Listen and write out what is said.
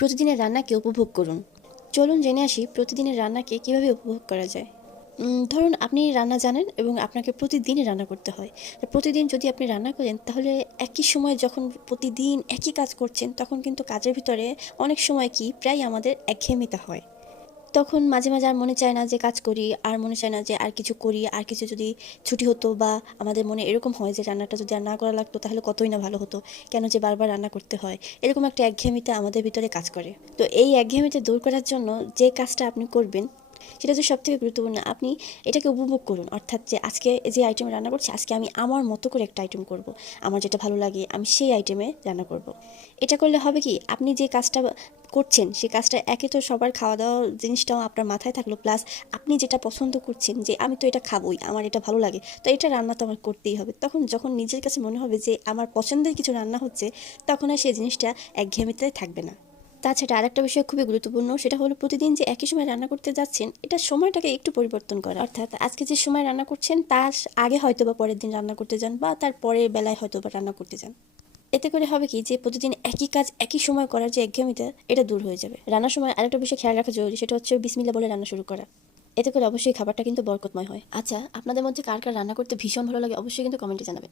প্রতিদিনের রান্নাকে উপভোগ করুন। চলুন জেনে আসি প্রতিদিনের রান্নাকে কিভাবে উপভোগ করা যায়। ধরুন আপনি রান্না জানেন এবং আপনাকে প্রতিদিনই রান্না করতে হয়। তো প্রতিদিন যদি আপনি রান্না করেন তাহলে একই সময়ে যখন প্রতিদিন একই কাজ করছেন তখন কিন্তু কাজের ভিতরে অনেক সময় কি প্রায় আমাদের একঘেয়েমিতা হয়। তখন মাঝে, মাঝে আর মনে চায় না যে কাজ করি, আর মনে চায় না যে আর কিছু করি, আর কিছু যদি ছুটি হতো বা আমাদের মনে এরকম হয় যে রান্নাটা যদি আর না করা লাগতো তাহলে কতই না ভালো হতো। কেন যে বারবার রান্না করতে হয়? এরকম একটা একঘেয়েমিতা আমাদের ভিতরে কাজ করে। তো এই একঘেয়েমিতা দূর করার জন্য যে কাজটা আপনি করবেন সেটা হচ্ছে সবথেকে গুরুত্বপূর্ণ। আপনি এটাকে উপভোগ করুন। অর্থাৎ যে আজকে যে আইটেম রান্না করছি আজকে আমি আমার মতো করে একটা আইটেম করব। আমার যেটা ভালো লাগে আমি সেই আইটেমে রান্না করব। এটা করলে হবে কি আপনি যে কাজটা করছেন সেই কাজটা একে তো সবার খাওয়া দাওয়ার জিনিসটাও আপনার মাথায় থাকলো, প্লাস আপনি যেটা পছন্দ করছেন যে আমি তো এটা খাবোই, আমার এটা ভালো লাগে, তো এটা রান্না তো আমার করতেই হবে। তখন যখন নিজের কাছে মনে হবে যে আমার পছন্দের কিছু রান্না হচ্ছে তখন আর সেই জিনিসটা একঘেয়েমিতে থাকবে না। তাছাড়া আরেকটা বিষয় খুবই গুরুত্বপূর্ণ, সেটা হলো প্রতিদিন যে একই সময় রান্না করতে যাচ্ছেন এটা সময়টাকে একটু পরিবর্তন করা। অর্থাৎ আজকে যে সময় রান্না করছেন তার আগে হয়তো বা পরের দিন রান্না করতে যান বা তার পরের বেলায় হয়তো বা রান্না করতে যান। এতে করে হবে কি যে প্রতিদিন একই কাজ একই সময় করার যে একঘেয়েমিতা এটা দূর হয়ে যাবে। রান্নার সময় আরেকটা বিষয় খেয়াল রাখা জরুরি, সেটা হচ্ছে বিসমিল্লাহ বলে রান্না শুরু করা। এতে করে অবশ্যই খাবারটা কিন্তু বরকতময় হয়। আচ্ছা, আপনাদের মধ্যে কার কার রান্না করতে ভীষণ ভালো লাগে অবশ্যই কিন্তু কমেন্টে জানাবেন।